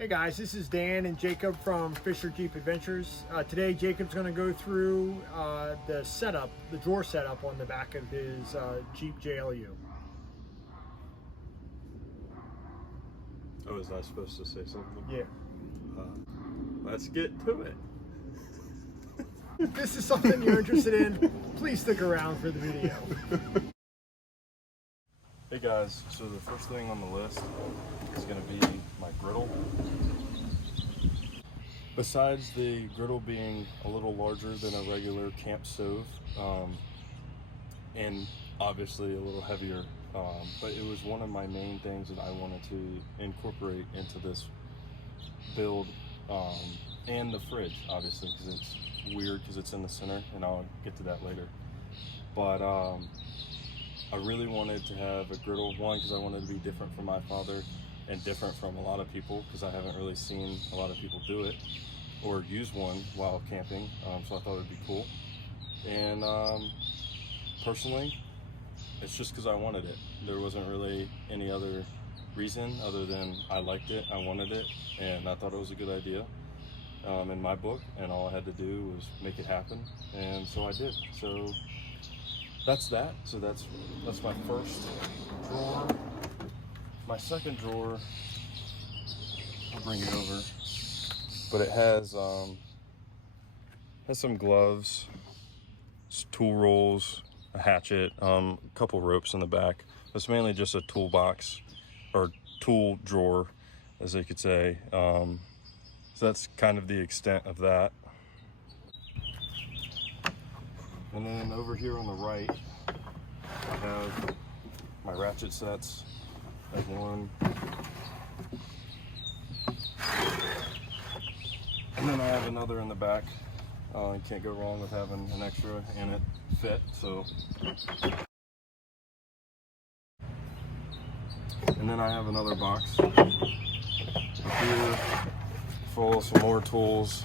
Hey guys, this is Dan and Jacob from Fisher Jeep Adventures. Today Jacob's going to go through the setup, the drawer setup on the back of his Jeep JLU. Oh, was I supposed to say something? Yeah. Let's get to it. If this is something you're interested in, please stick around for the video. Hey guys, so the first thing on the list is going to be my griddle. Besides the griddle being a little larger than a regular camp stove, and obviously a little heavier, but it was one of my main things that I wanted to incorporate into this build, and the fridge, obviously, because it's weird because it's in the center, and I'll get to that later. But I really wanted to have a griddle, one, because I wanted to be different from my father and different from a lot of people, because I haven't really seen a lot of people do it or use one while camping, so I thought it'd be cool. And personally, it's just because I wanted it. There wasn't really any other reason other than I liked it, I wanted it, and I thought it was a good idea in my book, and all I had to do was make it happen, and so I did. So that's that. So that's my first drawer. My second drawer, I'll bring it over, but it has some gloves, tool rolls, a hatchet, a couple ropes in the back. It's mainly just a toolbox or tool drawer, as they could say. So that's kind of the extent of that. And then over here on the right, I have my ratchet sets. There's one. And then I have another in the back. You can't go wrong with having an extra and it fit, so. And then I have another box here full of some more tools.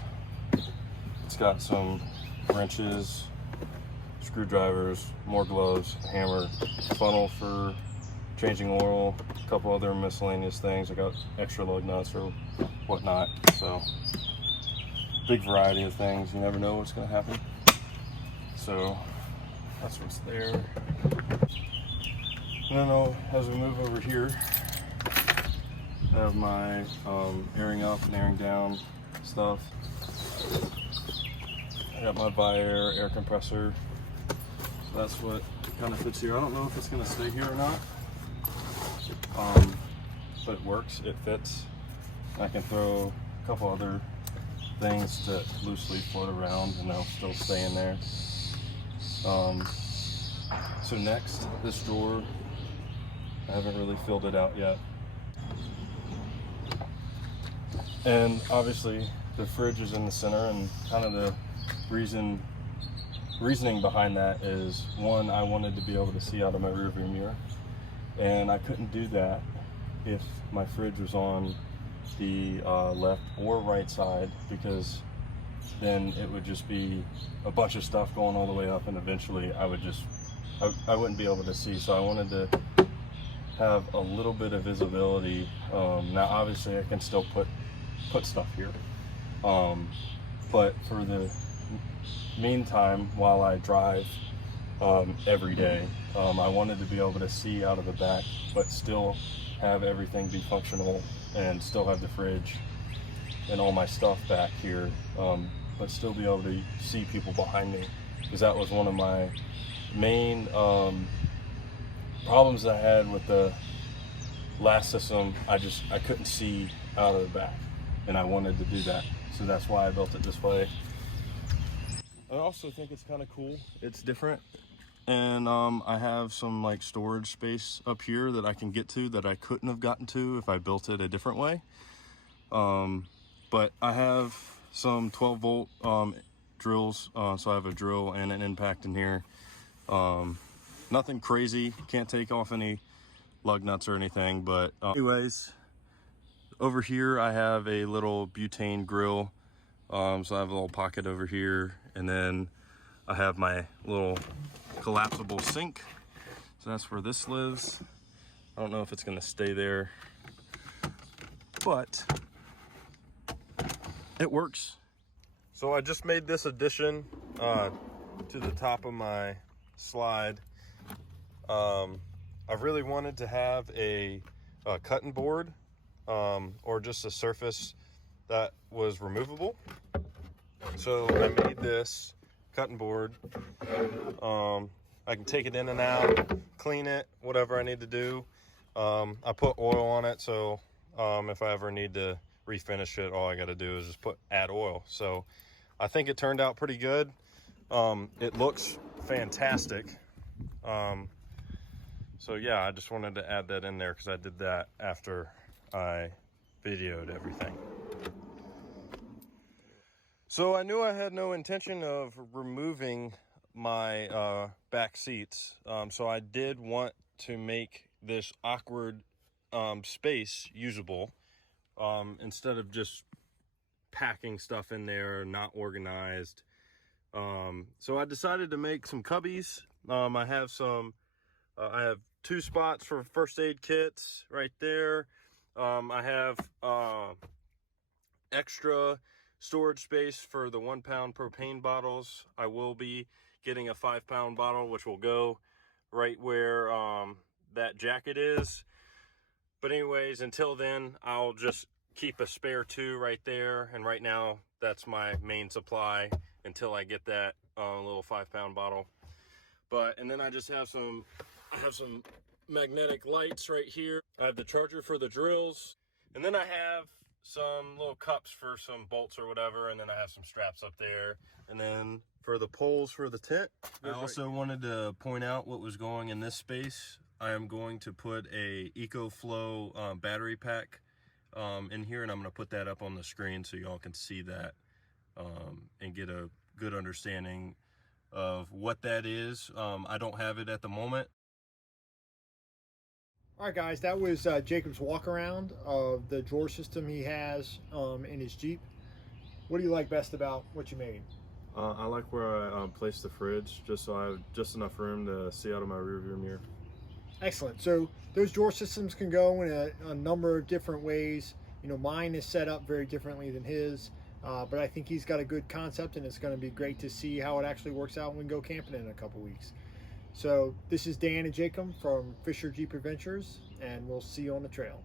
It's got some wrenches, screwdrivers, more gloves, a hammer, funnel for changing oil, a couple other miscellaneous things. I got extra lug nuts or whatnot, so big variety of things. You never know what's going to happen. So that's what's there. And then as we move over here, I have my airing up and airing down stuff. I got my Viaair air compressor. So that's what kind of fits here. I don't know if it's going to stay here or not, but it works, it fits. I can throw a couple other things that loosely float around and they'll still stay in there. So next, this drawer, I haven't really filled it out yet. And obviously the fridge is in the center, and kind of the reasoning behind that is, one, I wanted to be able to see out of my rearview mirror, and I couldn't do that if my fridge was on the left or right side, because then it would just be a bunch of stuff going all the way up, and eventually I wouldn't be able to see. So I wanted to have a little bit of visibility. Now obviously I can still put stuff here, but for the meantime, while I drive every day, I wanted to be able to see out of the back, but still have everything be functional and still have the fridge and all my stuff back here, but still be able to see people behind me, because that was one of my main problems I had with the last system. I couldn't see out of the back, and I wanted to do that, so that's why I built it this way. I also think it's kind of cool. It's different, and I have some like storage space up here that I can get to that I couldn't have gotten to if I built it a different way. But I have some 12-volt drills, so I have a drill and an impact in here. Nothing crazy, can't take off any lug nuts or anything, but anyways, over here I have a little butane grill. So I have a little pocket over here, and then I have my little collapsible sink. So that's where this lives. I don't know if it's gonna stay there, but it works. So I just made this addition to the top of my slide. I really wanted to have a cutting board or just a surface that was removable. So I made this cutting board. I can take it in and out, clean it, whatever I need to do. I put oil on it, so if I ever need to refinish it, all I got to do is just add oil. So I think it turned out pretty good. It looks fantastic. So yeah, I just wanted to add that in there because I did that after I videoed everything. So I knew I had no intention of removing my back seats. So I did want to make this awkward space usable instead of just packing stuff in there, not organized. So I decided to make some cubbies. I have 2 spots for first aid kits right there. I have extra storage space for the 1 pound propane bottles. I will be getting a 5 pound bottle, which will go right where that jacket is. But anyways, until then, I'll just keep a spare 2 right there. And right now, that's my main supply until I get that little 5 pound bottle. And then I just have some magnetic lights right here. I have the charger for the drills. And then I have some little cups for some bolts or whatever. And then I have some straps up there. And then for the poles for the tent, I also wanted to point out what was going in this space. I am going to put a Ecoflow battery pack in here, and I'm going to put that up on the screen so y'all can see that and get a good understanding of what that is. I don't have it at the moment. All right, guys, that was Jacob's walk around of the drawer system he has in his Jeep. What do you like best about what you made? I like where I placed the fridge, just so I have just enough room to see out of my rearview mirror. Excellent. So those drawer systems can go in a number of different ways. You know, mine is set up very differently than his, but I think he's got a good concept, and it's going to be great to see how it actually works out when we go camping in a couple weeks. So this is Dan and Jacob from Fisher Jeep Adventures, and we'll see you on the trail.